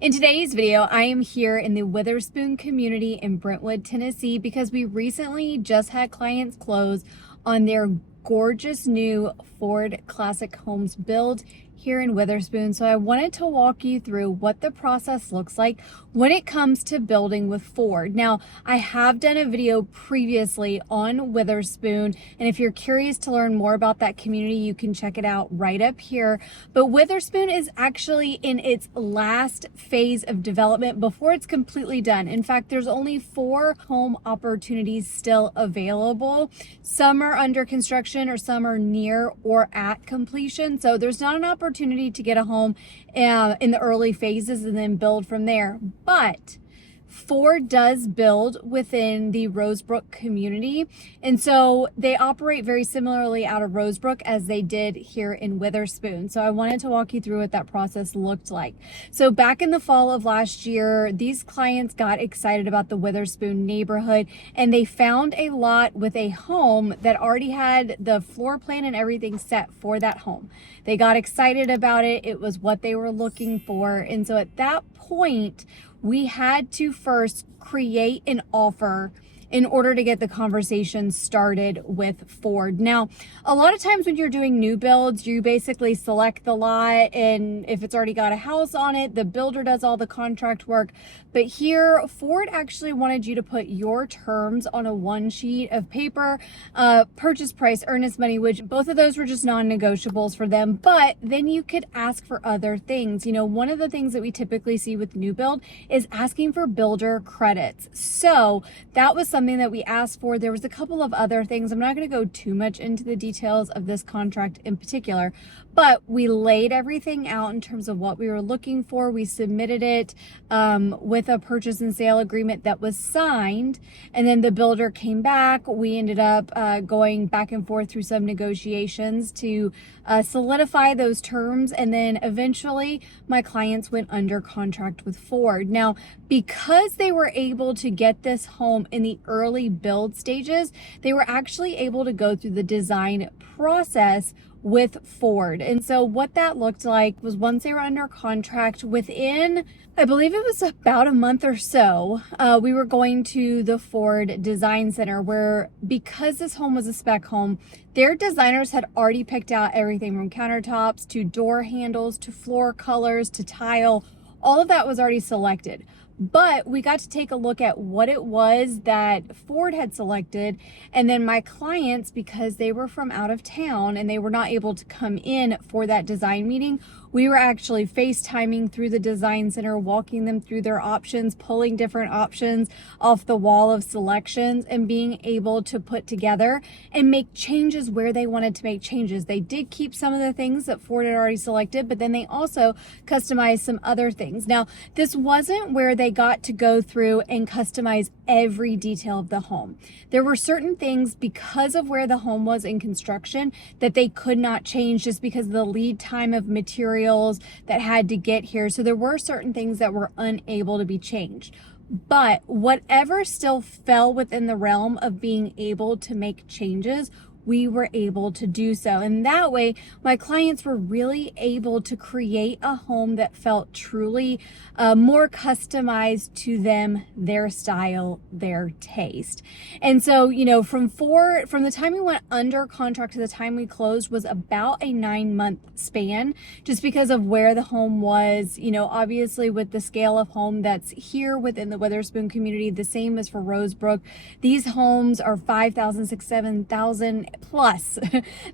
In today's video, I am here in the Witherspoon community in Brentwood, Tennessee, because we recently just had clients close on their gorgeous new Ford Classic Homes build here in Witherspoon. So I wanted to walk you through what the process looks like when it comes to building with Ford. Now, I have done a video previously on Witherspoon, and if you're curious to learn more about that community, you can check it out right up here. But Witherspoon is actually in its last phase of development before it's completely done. In fact, there's only 4 home opportunities still available. Some are under construction or some are near or at completion. So there's not an opportunity to get a home in the early phases and then build from there. But Ford does build within the Rosebrook community. And so they operate very similarly out of Rosebrook as they did here in Witherspoon. So I wanted to walk you through what that process looked like. So back in the fall of last year, these clients got excited about the Witherspoon neighborhood, and they found a lot with a home that already had the floor plan and everything set for that home. They got excited about it. It was what they were looking for. And so at that point, we had to first create an offer in order to get the conversation started with Ford. Now, a lot of times when you're doing new builds, you basically select the lot, and if it's already got a house on it, the builder does all the contract work. But here, Ford actually wanted you to put your terms on a 1 sheet of paper, purchase price, earnest money, which both of those were just non-negotiables for them. But then you could ask for other things. You know, one of the things that we typically see with new build is asking for builder credits. So that was something that we asked for. There was a couple of other things. I'm not going to go too much into the details of this contract in particular, but we laid everything out in terms of what we were looking for. We submitted it with a purchase and sale agreement that was signed, and then the builder came back. We ended up going back and forth through some negotiations to solidify those terms, and then eventually my clients went under contract with Ford. Now, because they were able to get this home in the early build stages, they were actually able to go through the design process with Ford. And so what that looked like was, once they were under contract, within, I believe it was about a month or so, we were going to the Ford Design Center, where, because this home was a spec home, their designers had already picked out everything from countertops to door handles to floor colors to tile. All of that was already selected. But we got to take a look at what it was that Ford had selected. And then my clients, because they were from out of town and they were not able to come in for that design meeting, we were actually FaceTiming through the design center, walking them through their options, pulling different options off the wall of selections, and being able to put together and make changes where they wanted to make changes. They did keep some of the things that Ford had already selected, but then they also customized some other things. Now, this wasn't where they got to go through and customize every detail of the home. There were certain things, because of where the home was in construction, that they could not change just because of the lead time of materials that had to get here. So there were certain things that were unable to be changed. But whatever still fell within the realm of being able to make changes, we were able to do so. And that way, my clients were really able to create a home that felt truly more customized to them, their style, their taste. And so, you know, from the time we went under contract to the time we closed was about a 9-month span, just because of where the home was. You know, obviously with the scale of home that's here within the Witherspoon community, the same as for Rosebrook. These homes are 5,000, 6,000, 7,000 plus.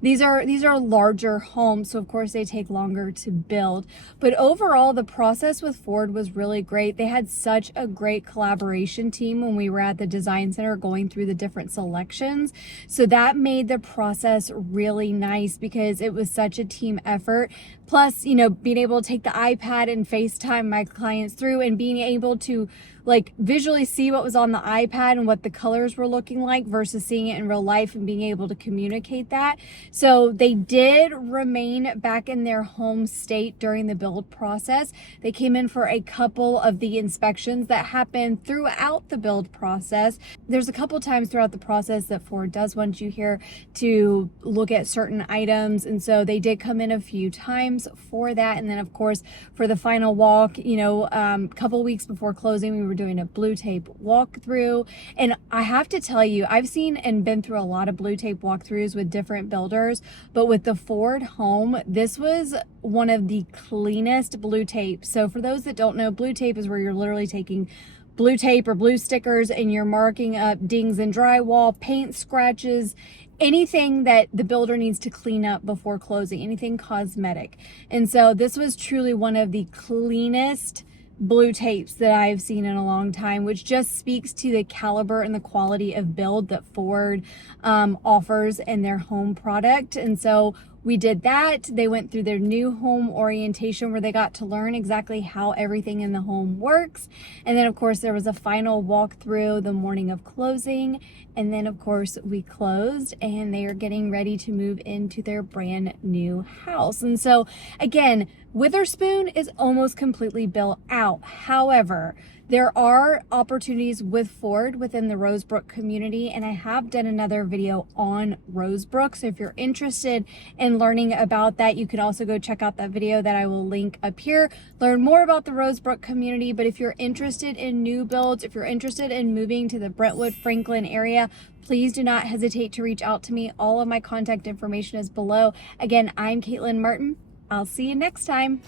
These are larger homes, so of course they take longer to build. But overall, the process with Ford was really great. They had such a great collaboration team when we were at the design center going through the different selections. So that made the process really nice because it was such a team effort. Plus, you know, being able to take the iPad and FaceTime my clients through, and being able to like visually see what was on the iPad and what the colors were looking like versus seeing it in real life and being able to communicate that. So they did remain back in their home state during the build process. They came in for a couple of the inspections that happened throughout the build process. There's a couple times throughout the process that Ford does want you here to look at certain items, and so they did come in a few times for that. And then of course for the final walk, you know, a couple weeks before closing, we were doing a blue tape walkthrough. And I have to tell you, I've seen and been through a lot of blue tape walkthroughs with different builders, but with the Ford home, this was one of the cleanest blue tapes. So for those that don't know, blue tape is where you're literally taking blue tape or blue stickers and you're marking up dings in drywall, paint scratches, anything that the builder needs to clean up before closing, anything cosmetic. And so this was truly one of the cleanest blue tapes that I've seen in a long time, which just speaks to the caliber and the quality of build that Ford offers in their home product. And so we did that. They went through their new home orientation where they got to learn exactly how everything in the home works. And then of course there was a final walkthrough the morning of closing. And then of course we closed and they are getting ready to move into their brand new house. And so again, Witherspoon is almost completely built out. However, there are opportunities with Ford within the Rosebrook community, and I have done another video on Rosebrook. So if you're interested in learning about that, you can also go check out that video that I will link up here. Learn more about the Rosebrook community. But if you're interested in new builds, if you're interested in moving to the Brentwood, Franklin area, please do not hesitate to reach out to me. All of my contact information is below. Again, I'm Caitlin Martin. I'll see you next time.